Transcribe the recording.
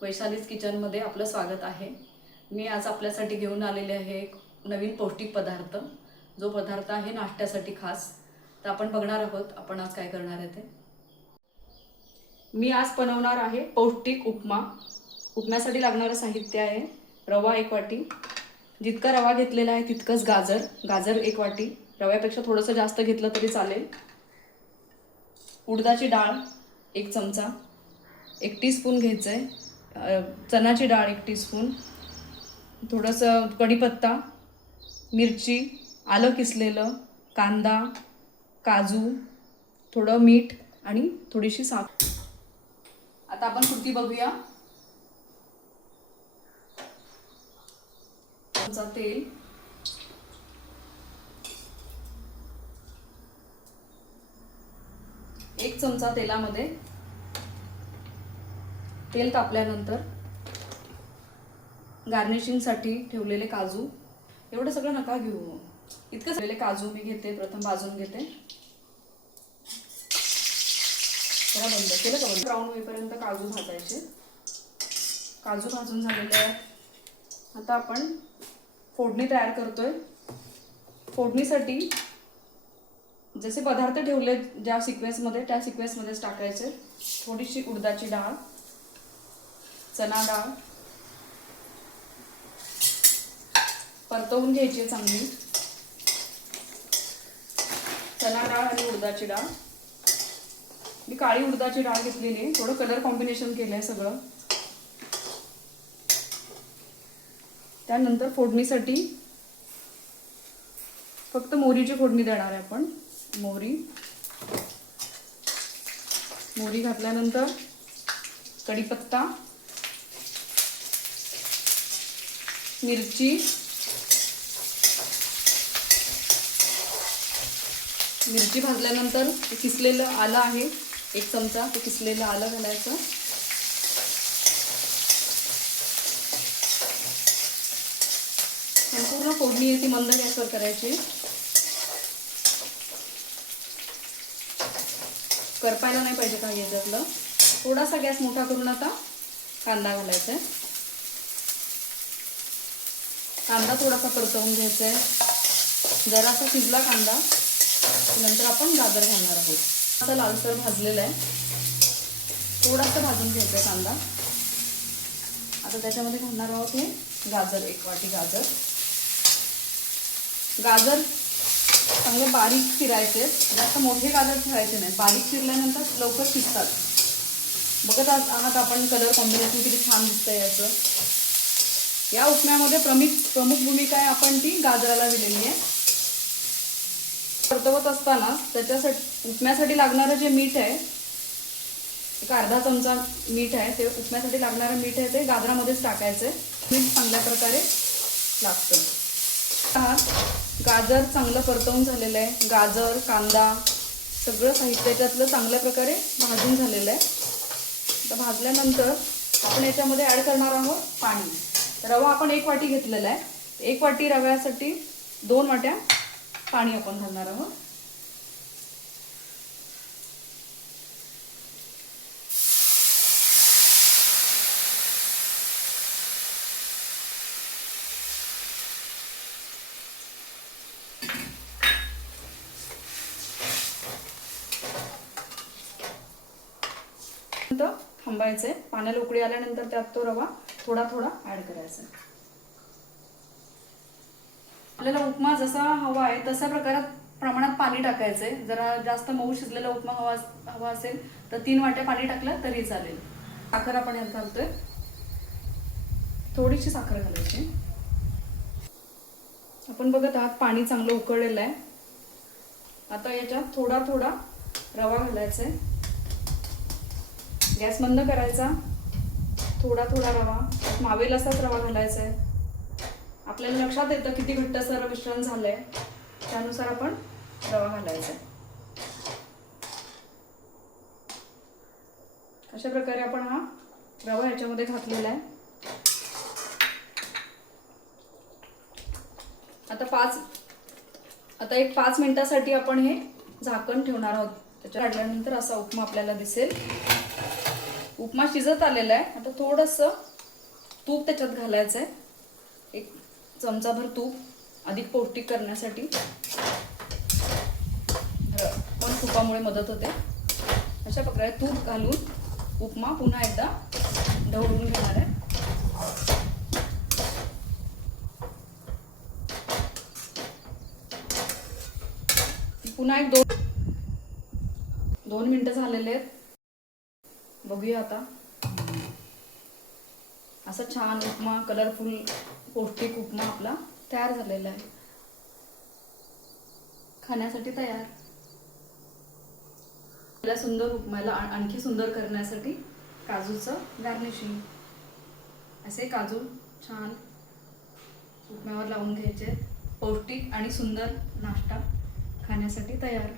वैशालीज किचनमध्ये आपलं स्वागत आहे। मी आज आपल्यासाठी घेऊन आलेले आहे एक नवीन पौष्टिक पदार्थ, जो पदार्थ आहे नाश्त्यासाठी खास। तर आपण बघणार आहोत आपण आज काय करणार आहे ते। मी आज बनवणार आहे पौष्टिक उपमा। उपम्यासाठी लागणारे साहित्य आहे रवा 1 वाटी, जितका रवा घेतलेला आहे तितकंच गाजर 1 वाटी, रव्यापेक्षा थोडंसं जास्त घेतलं तरी चालेल। उडदाची डाळ 1 चमचा, 1 टीस्पून घ्यायचंय चण्याची डाळ 1 टीस्पून, थोडंसं कढीपत्ता, मिरची, आलं किसलेलं, कांदा, काजू, थोडं मीठ आणि थोडीशी साखर। आता आपण कृती बघूया। चमचा तेल, एक चमचा तेलामध्ये तेल तापल्यानंतर गार्निशिंगसाठी ठेवलेले काजू, एवढं सगळं नका घेऊ, इतकं ठेवलेले काजू मी घेते, प्रथम भाजून घेते। जरा बंद केलं का, ब्राऊन होईपर्यंत काजू भाजायचे। काजू भाजून झालेले आहेत। आता आपण फोडणी तयार करतोय। फोडणीसाठी जसे पदार्थ ठेवले ज्या सिक्वेन्समध्ये त्या सिक्वेन्समध्येच टाकायचे। थोडीशी उडदाची डाळ, चना डाळ परतवून घ्यायची चांगली। चना डाळ आणि उडदाची डाळ, मी काळी उडदाची डाळ घेतलेली आहे, थोडं कलर कॉम्बिनेशन केलंय सगळं। त्यानंतर फोडणीसाठी फक्त मोहरीची फोडणी देणार आहे आपण। मोहरी घातल्यानंतर कढीपत्ता, मिरची भाजल्यानंतर किसलेलं आलं आहे 1 चमचा, ते किसलेलं आलं घालायचं। संपूर्ण फोडणी आहे ती मंद गॅसवर करायची, करपायला नाही पाहिजे काही याच्यातलं। थोडासा गॅस मोठा करून आता कांदा घालायचा आहे। कांदा थोडासा परतवून घ्यायचा आहे। जरासा शिजला कांदा, नंतर आपण गाजर घालणार आहोत। आता लालसर भाजलेला आहे, थोडासा भाजून घ्यायचा कांदा। आता त्याच्यामध्ये घालणार आहोत हे गाजर, 1 वाटी गाजर चांगले बारीक चिरायचे, जास्त मोठे गाजर ठेवायचे नाही, बारीक चिरल्यानंतर लवकर शिजतात। बघत आहात आपण कलर कॉम्बिनेशन किती छान दिसतंय याचं। या उपम्यामध्ये प्रमुख भूमिका आहे आपण ती गाजराला दिलेली आहे। परतवत असताना त्याच्यासाठी उपम्यासाठी लागणारं जे मीठ आहे, एक अर्धा चमचा मीठ आहे, ते उपम्यासाठी लागणारं मीठ आहे ते गाजरामध्येच टाकायचंय। मीठ चांगल्या प्रकारे लागतं। गाजर चांगलं परतवून झालेलं आहे, गाजर कांदा सगळं साहित्य त्यातलं चांगल्या प्रकारे भाजून झालेलं आहे। आता भाजल्यानंतर आपण याच्यामध्ये ॲड करणार आहोत पाणी। रवा आपण 1 वाटी घेतलेला आहे, 1 वाटी रव्यासाठी 2 वाट्या पाणी आपण घालणार आहोत। थांबायचंय, पाण्याला उकळी आल्यानंतर त्यात तो रवा थोडा ऍड करायचा। आपल्याला उपमा जसा हवा आहे तशा प्रमाणात पाणी टाकायचंय। जरा जास्त मऊ शिजलेला उपमा हवा असेल तर 3 वाट्या पाणी टाकलं तरी चालेल। साखर आपण यात घालतोय, थोडीशी साखर घालायची। आपण बघत आहात पाणी चांगलं उकळलेलं आहे। आता याच्यात थोडा रवा घालायचा आहे, गॅस बंद करायचा, थोडा रवा, मावेल असाच रवा घालायचा आहे। आपल्याला लक्षात येतं किती घट्टसर मिश्रण झालंय, त्यानुसार आपण रवा घालायचा आहे। अशा प्रकारे आपण हा रवा याच्यामध्ये घातलेला आहे। आता एक 5 मिनिटासाठी आपण हे झाकण ठेवणार आहोत। त्याच्या काढल्यानंतर असा उपमा आपल्याला दिसेल। उपमा शिजत आलेला आहे. आता थोडंसं तूप त्याच्यात घालायचं आहे. एक चमचाभर तूप अधिक पौष्टिक करण्यासाठी पण तुपामुळे मदत होते. अशा प्रकारे तूप घालून उपमा पुन्हा एकदा ढवळून घेणार आहे. पुन्हा एक 2 मिनिटं झालेले आहेत. बघूया आता. असा छान उपमा, कलरफुल पौष्टिक उपमा आपला तयार झालेला आहे. खाण्यासाठी तयार. आपल्या सुंदर उपमाला आणखी सुंदर करण्यासाठी काजूचं गार्निशिंग. असे काजू छान उपम्यावर लावून घ्यायचे. पौष्टिक आणि सुंदर नाश्ता खाण्यासाठी तयार.